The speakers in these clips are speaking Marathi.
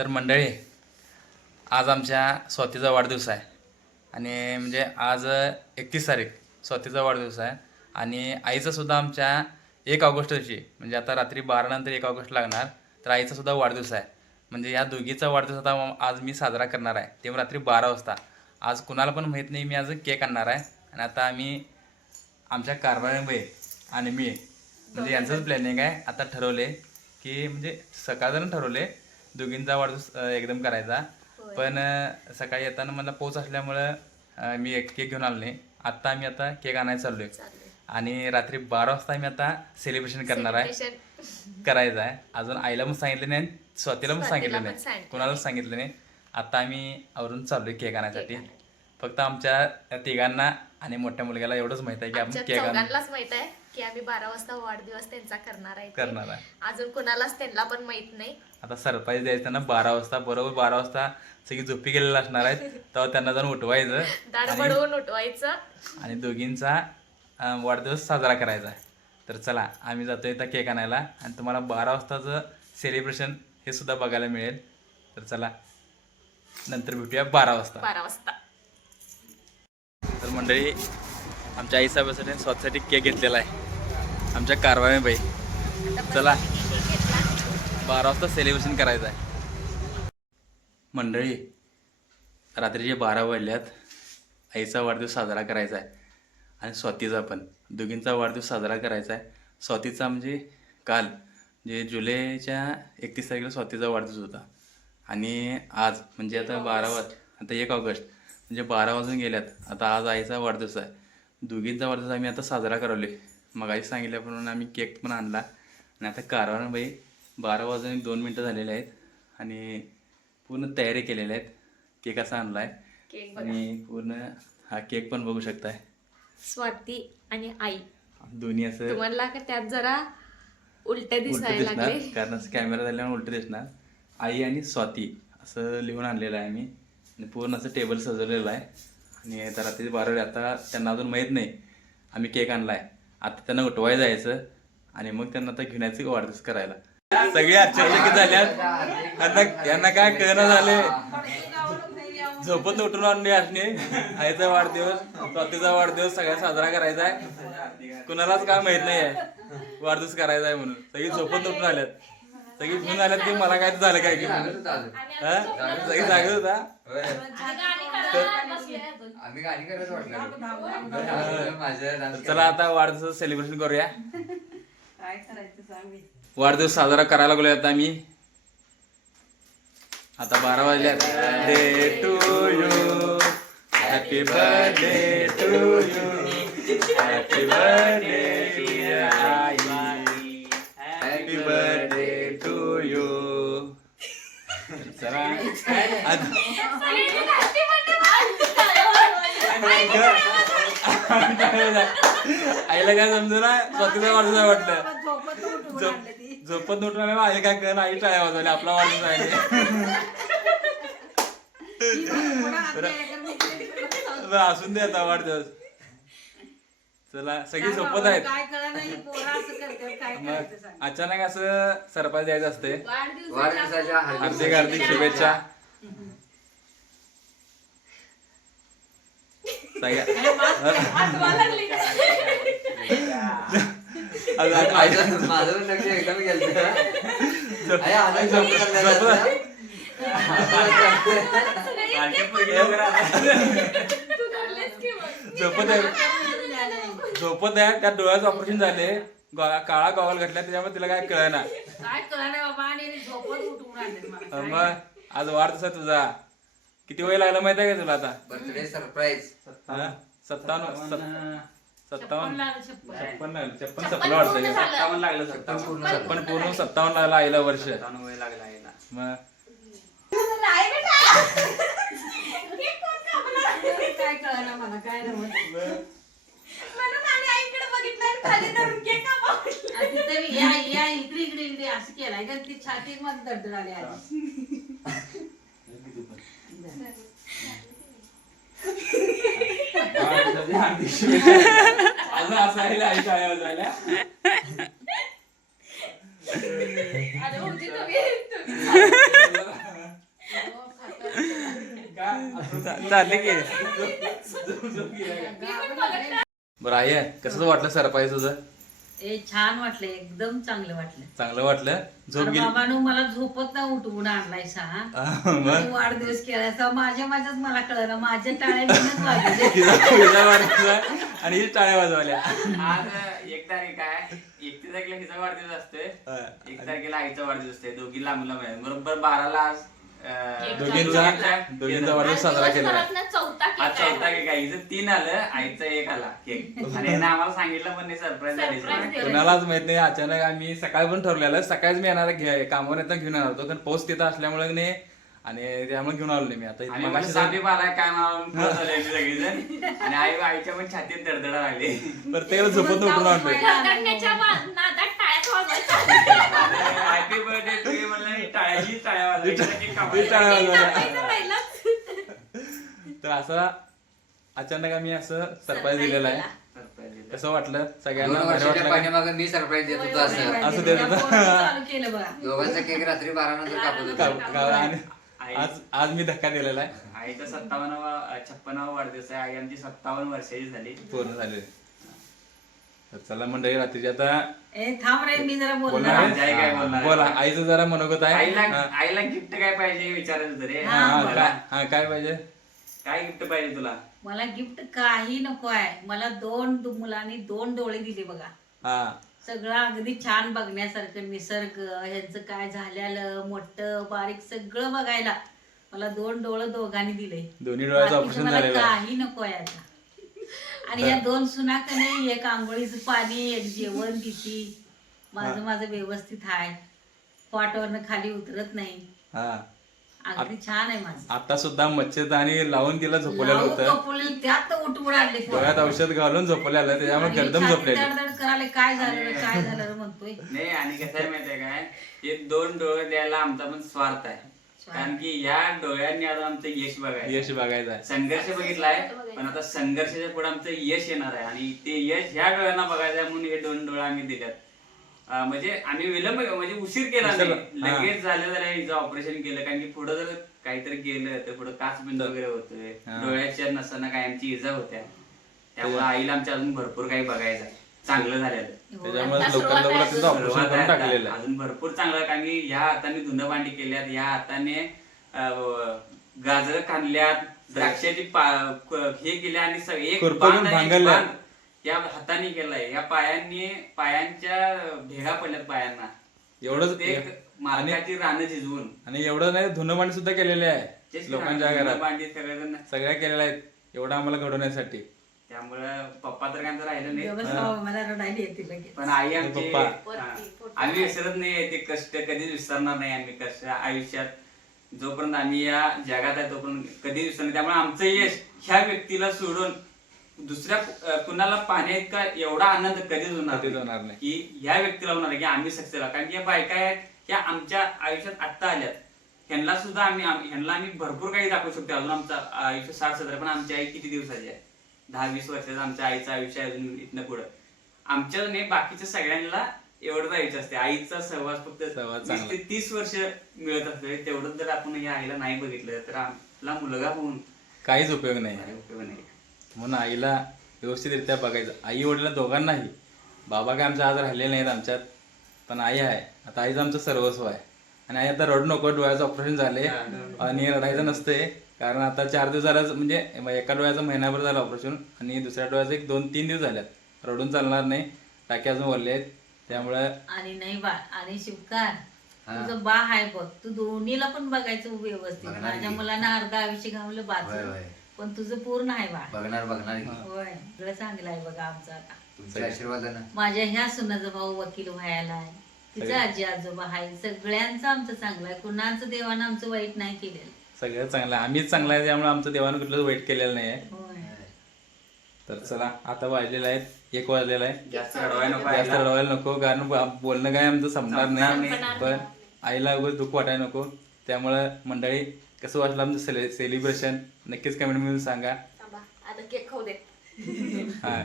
तर मंडळी, आज आमच्या स्वातीचा वाढदिवस आहे आणि म्हणजे आज 31 तारीख स्वातीचा वाढदिवस आहे आणि आईचा सुद्धा आमच्या 1 ऑगस्ट दिवशी म्हणजे आता रात्री 12 नंतर 1 ऑगस्ट लागणार. तर आईचा सुद्धा वाढदिवस आहे. म्हणजे या दोघीचा वाढदिवस आता आज मी साजरा करणार आहे, ते रात्री 12 वाजता. आज कुणाला पण माहीत नाही, मी आज केक आणणार आहे आणि आता आम्ही आमच्या कारभारीबाई आणि मी म्हणजे यांचंच प्लॅनिंग आहे. आता ठरवले की म्हणजे सकाळजण ठरवले दोघींचा वाढदिवस एकदम करायचा. पण सकाळी येताना मला पोच असल्यामुळं मी एक केक घेऊन आलो नाही. आत्ता आम्ही आता केक आणायला चाललोय आणि रात्री 12 वाजता आम्ही आता सेलिब्रेशन करणार आहे, करायचं आहे. अजून आईला पण सांगितलं नाही, स्वातीला पण सांगितलं नाही, कोणालाच सांगितलं नाही. आता आम्ही आवरून चाललोय केक आणायसाठी. फक्त आमच्या तिघांना आणि मोठ्या मुलग्याला एवढंच माहित आहे की आपण केक चौघांनाच माहित आहे की आम्ही 12 वाजता वाढदिवस त्यांचा करणार आहे. अजून कुणालाच त्यांना पण माहित नाही. आता सरप्राईज द्यायचं ना 12 वाजता, बरोबर 12 वाजता सगळी झोपी गेलेला असणार आहेत, तेव्हा त्यांना जाऊन उठवायचं, दाड बडवून उठवायचं आणि दोघींचा वाढदिवस साजरा करायचा आहे. तर चला आम्ही जातोय इथं केक आणायला आणि तुम्हाला 12 वाजताचं सेलिब्रेशन हे सुद्धा बघायला मिळेल. तर चला नंतर भेटूया 12 वाजता. तर मंडळी, आमच्या आईसाहेबासाठी स्वतःसाठी केक घेतलेला आहे आमच्या कारभारीबाई. चला 12 वाजता सेलिब्रेशन करायचं आहे. मंडळी, रात्रीचे 12 वाजल्यात. आईचा वाढदिवस साजरा करायचा आहे आणि स्वातीचा पण, दोघींचा वाढदिवस साजरा करायचा आहे. स्वातीचा म्हणजे काल जे जुलैच्या 31 तारखेला स्वातीचा वाढदिवस होता आणि आज म्हणजे आता 12 आता 1 ऑगस्ट म्हणजे 12 वाजून गेल्यात. आता आज आईचा वाढदिवस आहे. दोघींचा वाढदिवस आम्ही आता साजरा करवले. मग आई सांगितल्याप्रमाणे आम्ही केक पण आणला आणि आता कारभारबाई 12 वाजून 2 मिनटं झालेले आहेत आणि पूर्ण तयारी केलेल्या आहेत. केक असा आणला आहे आणि पूर्ण हा केक पण बघू शकताय. स्वाती आणि आई दोन्ही असं तुम्हाला त्यात जरा उलट दिसायला लागले, कारण असं कॅमेरा झाल्यामुळे उलट दिसणार. आई आणि स्वाती असं लिहून आणलेलं आहे आम्ही आणि पूर्ण असं टेबल सजवलेलं आहे. आणि आता रात्री 12 आता त्यांना अजून माहीत नाही आम्ही केक आणला आहे. आता त्यांना उठवायला जायचं आणि मग त्यांना आता घेऊन यायचं वाढदिवस करायला. सगळे आश्चर्यचकित झाल्यात. यांना काय कळना झाले, झोपत उठून आणले असणे. आईचा वाढदिवस, स्वातीचा वाढदिवस सगळ्या साजरा करायचा आहे. कुणालाच काय माहित नाही आहे वाढदिवस करायचा आहे म्हणून. सगळी झोपत उठून आल्यात, सगळी घेऊन आल्यात की मला काय झालं काय की सगळी जागत होता. चला आता वाढदिवस सेलिब्रेशन करूया. वाढदिवस साजरा करायला लागलोय आता आम्ही. आता 12 वाजल्यात. Day to you, happy birthday to you, happy birthday dear आई, हॅपी बर्थडे टू यू. चला आईला काय समजू ना स्वातीचा वाढदिवस वाटलं. झोपत उठून आईला काय कळलं, आई टाळ्या वाजवली आपला वाढदिवस आहे. असून दे आता वाढदिवस. चला सगळी झोपत आहेत. मग अचानक असं सरप्राईज द्यायचं असते. हार्दिक हार्दिक शुभेच्छा. झोपत आहे. त्या डोळ्याचं ऑपरेशन झाले, काळा गॉगल घातला, त्याच्यामुळे तिला काय कळना. मग आज वाढदिवस आहे तुझा. किती वय लागला माहिती आहे का तुला आता? Birthday surprise. 57 56 संपलं वाटतं. 57 लागलं. 56 पूर्ण 57 लागला आईला वर्ष. वय लागला आईला. मग काय कळलं मला, काय इकडे असं केलाय का ती छाती मध्ये दडदड आली अजून असं आहे आई शाळेवर जायला. चालले की बरं आहे कसं वाटलं सरप्राईज तुझं छान वाटलं एकदम चांगलं वाटलं. चांगलं वाटलं झोप अरे गेली बाबांनो मला झोपत ना उठवून आणलायसा हा. मग आणि वाढदिवस केलायचा माझ्याच मला कळलं माझ्या टाळ्या मीनच वाजवल्या. हिचा वाढदिवस आणि ही टाळ्या वाजवल्या आज 1 तारीख आहे 31 तारखेला हिचा वाढदिवस असतोय 1 तारखेला आईचा वाढदिवस असते दोघी लांब लांब आहे बरोबर 12ला आज दोघींचा वाढदिवस साजरा केला दिवसभरातनं चौथा आज केक आहे. 4था केक आहे हिचं 3 आलं आईचा 1 आला केक आणि यांना आम्हाला सांगितलं पण नाही सरप्राईज Surprise झाली दिलं. कुणालाच माहित नाही अचानक आम्ही सकाळी पण ठरलेलं सकाळीच मी येणार कामावर येताना घेऊन येणार होतो कारण पाऊस तिथं असल्यामुळे नाही आणि त्यामुळे घेऊन आलो नाही मी आता आणि मगाशी साधी बारा काय मला सगळेजण आणि आईच्या पण छातीत दडदडा लागले प्रत्येकाला झोपत उठून आणतोय रगडण्याच्या नादात टाळ्या वाजवायच्या. हॅपी बर्थडे टू म्हणलं टाळ्या वाजवायच्या केक कापायचा. टाळ्या वाजवल्या. कापायचं राहिलंच. तर असं अचानक आम्ही असं सरप्राईज दिलेलं आहे Surprise दिलं. कसं वाटलं सगळ्यांना 2 भारी वर्षाच्या वाटलं का? पाठीमागं मी सरप्राईज देत होतो असं असं देत होता. चालू केलं बघा. दोघांचा केक रात्री 12 नंतर कापत का- होतो आणि आज मी धक्का दिलेला आहे आईचा 56वा वाढदिवस आहे आई आमची 57 वर्षाची झाली पूर्ण झाले तर चला मंडळी रात्रीची आता थांब रे मी जरा बोलणार बोलणार आहे? आमची आई काय बोलणार आहे? बोला आईचं जरा मनोगत आहे आईला हा. आईला गिफ्ट काय पाहिजे विचारायचं होतं रे काय पाहिजे काय गिफ्ट पाहिजे तुला मला गिफ्ट काही नको आहे मला 2 मुलांनी 2 डोळे दिले बघा हा सगळं अगदी छान बघण्यासारखं निसर्ग ह्यांचं काय झालेलं मोठं बारीक सगळं बघायला मला 2 डोळं दोघांनी दिले दोन्ही डोळ्याचं बाकीचं ऑपरेशन मला झालेलं आहे काही नको आहे आता आणि या 2 सुनाकने एक आंघोळीचं पाणी एक जेवण देती माझं व्यवस्थित आहे पॉटवरनं खाली उतरत नाही हा अगदी छान आहे माझं आता सुद्धा मच्छरदाणी लावून तिला झोपलेलं लावून होतं झोपवलेलं, त्यात उठवून आणले डोळ्यात औषध घालून झोपलेलं त्याच्यामुळे गर्दम झोपलेली दडदड करायला काय झालं म्हणतोय नाही आणि कसं आहे माहितीये काय हे 2 डोळे द्यायला आमचा पण स्वार्थ आहे कारण की या डोळ्यांनी आता आमचं यश बघायचं यश बघायचं आहे संघर्ष बघितलाय पण आता संघर्षाच्या पुढे आमचं यश येणार आहे आणि ते यश ह्या डोळ्यांना बघायचं आहे म्हणून हे 2 डोळे आम्ही दिल्यात म्हणजे आम्ही विलंब म्हणजे उशीर केला नाही लगेच झालं जरा हिचं ऑपरेशन केलं कारण की पुढे जर काहीतरी गेलं तर पुढे काचबिंद वगैरे होतोय डोळ्याच्या नसांना काय आमची इजा होत्या त्यामुळे आईला आमच्या अजून भरपूर काही बघायचं आहे चांगलं झालेलं त्याच्यामुळे लवकर लवकर तिचं ऑपरेशन सुरुवात करून आहे टाकलेलं आता. आहे अजून भरपूर चांगलं आहे, कारण की ह्या हाताने धुणं भांडी केल्यात ह्या हाताने गाजर खाल्ल्यात द्राक्षाची हे केल्या आणि एक खुरपं बांध आणि एक भांगरल्यात. बांध या हाताने केलाय या पायांच्या भेगा पडल्यात पायांना एवढंच ते मार्गाची रानं झिजवून आणि एवढं नाही धुणं भांडी सुद्धा केलेले आहे तेच की लोकांच्या धुणं घरात भांडी सगळेजण सगळ्या केलेल्या आहेत एवढं आम्हाला घडवण्यासाठी त्यामुळं पप्पा तर काय राहिलं नाही मला रडायला येते लगेच पण आई आमची पप्पा. आम्ही विसरत नाही ते कष्ट कधीच विसरणार नाही आम्ही कष्ट आयुष्यात जोपर्यंत आम्ही या जगात आहे तोपर्यंत कधीच विसरणार नाही. त्यामुळे आमचं यश ह्या व्यक्तीला सोडून दुसऱ्या कुणाला पाहण्यात का एवढा आनंद कधीच कधीच होणार होणार नाही. की ह्या व्यक्तीला होणार आहे की आम्ही सक्सेस कारण की या बायका आहेत ह्या आमच्या आयुष्यात आत्ता आल्यात ह्यांना सुद्धा आम्ही भरपूर काही दाखवू शकतो अजून आमचं आयुष्य 60-70 पण आमची आई किती दिवसाची आहे 10-20 वर्षाचं आमच्या आईचं आयुष्य आहे अजून इथनं पुढं आमच्या नाही बाकीच्या सगळ्यांना एवढंच आयुष्य असते आईचा सहवास फक्त सहवास 20 ते 30 वर्ष मिळत असते तेवढं जर आपण या आईला नाही बघितलं तर आपला मुलगा होऊन काहीच उपयोग नाही काही उपयोग नाही म्हणून आईला व्यवस्थितरित्या बघायचं आई वडिला दोघांनाही बाबा काय आमच्या आज राहिले नाहीत आमच्यात पण आई आहे आता आईचं आमचं सर्वस्व आहे आणि आई आता रडू नको डोळ्याचं ऑपरेशन झाले आणि रडायचं नसतंय कारण आता 4 दिवस झालं म्हणजे एका डोळ्याचं महिनाभर झालं ऑपरेशन आणि दुसऱ्या डोळ्याचं 1-2-3 दिवस झाल्यात रडून चालणार नाही टाकी अजून वरले आहेत त्यामुळे आणि नाही बा आणि शिवकार तुझं बा आहे बघ तू दोन्हीला पण बघायचं व्यवस्थित बघणार माझ्या की. मुलांना अर्धा आयुष्य घालवलं होय, बाजू होय. पण तुझं पूर्ण आहे बा बघणार की. होय सगळं चांगलं आहे बघा आमचं आता तुमच्या आशीर्वादानं माझ्या ह्या सुनाचा भाऊ वकील व्हायला आहे तिचा आजी आजोबा आहे सगळ्यांचं आमचं चांगलं आहे कुणाचं देवानं आमचं वाईट नाही केलेलं सगळं चांगलं आहे आम्हीच चांगलं आहे त्यामुळे आमचं देवानं कुठलं वाईट केलेलं नाही आहे होय तर चला आता वाजलेलं आहे 1 वाजलेला आहे जास्त रडवायला नको जास्त आईला. रडवायला नको कारण बोलणं काय आमचं संपणार नाही संपणार पण नाही. आईला उगाच दुःख वाटायला नको त्यामुळं मंडळी कसं वाटलं आमचं सेलिब्रेशन नक्कीच कमेंटमध्ये सांगा थांबा, आता केक खाऊ दे हा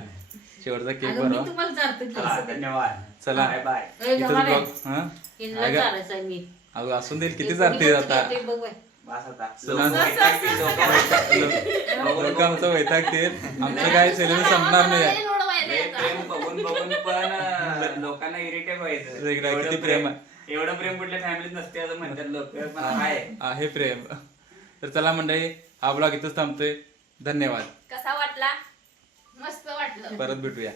शेवटचा केक अगं मी बनवा तुम्हाला चालतो हा, की धन्यवाद चला. बाय बाय ए, इथंच गमारे. ब्लॉग हा हिला अगं, चालायचं आहे मी अगं असून देईल किती चालते आता ते बघ बाई. बस आता सुना- वैतागतील, लोकं वैतागतील. बघून लोकांचं वैतागतील आमचं काय सेलिब्रेशन संपणार नाही आहे. लय प्रेम बघून बघून पण लोकांना इरिटेट व्हायचं वेगळं एवढं किती प्रेम आहे. एवढं प्रेम कुठल्या फॅमिलीत नसते असं म्हणतात लोक पण आहे प्रेम. तर चला मंडळी, हा ब्लॉग इथंच थांबतोय. धन्यवाद. कसा वाटला? मस्त वाटलं. परत भेटूया.